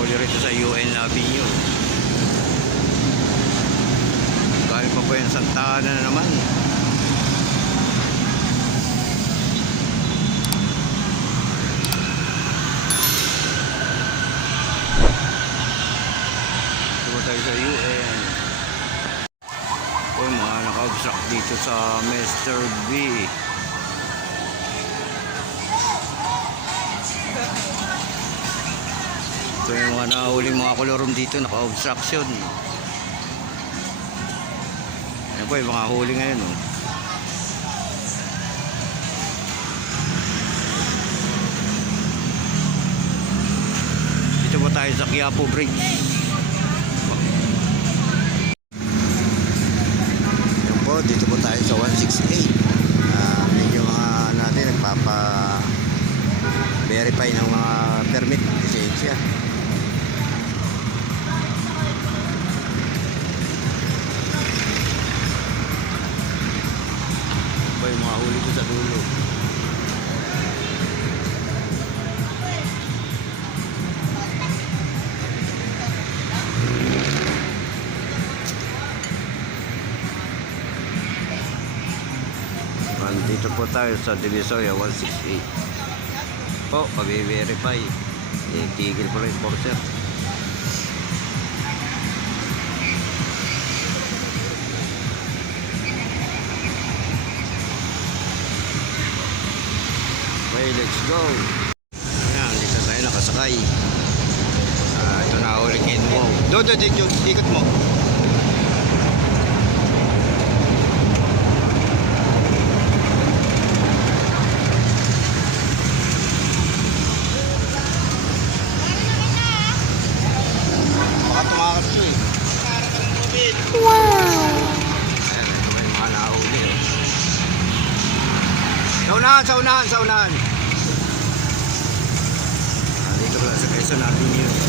nakahuli rito sa UN Avenue. Galing pa po yung Santa Ana na naman. Ito tayo sa UN. Ito yung mga naka-obstruct dito sa Mr. B. Ito yung mga nahuling mga kolorum dito, naka-obstruction. Yan po yung mga huli ngayon. Oh. Dito po tayo sa Quiapo Bridge. Yan po, dito po tayo sa 168. Medyo mga natin nagpapa-verify ng mga permit, lisensya. Yung mga huli ko sa dulo. Dito po tayo sa Divisoria 168 po, pag-verify tigil po rin enforcer. Okay, let's go. Ayan, dito tayo nakasakay. Ito na ulit yun. Wow. Dito, ikot mo. Baka tumakas nyo eh. Wow. Ayan, ito ba yung mga nahuli oh. Sa unahan. Dito pala sa Quezon Avenue.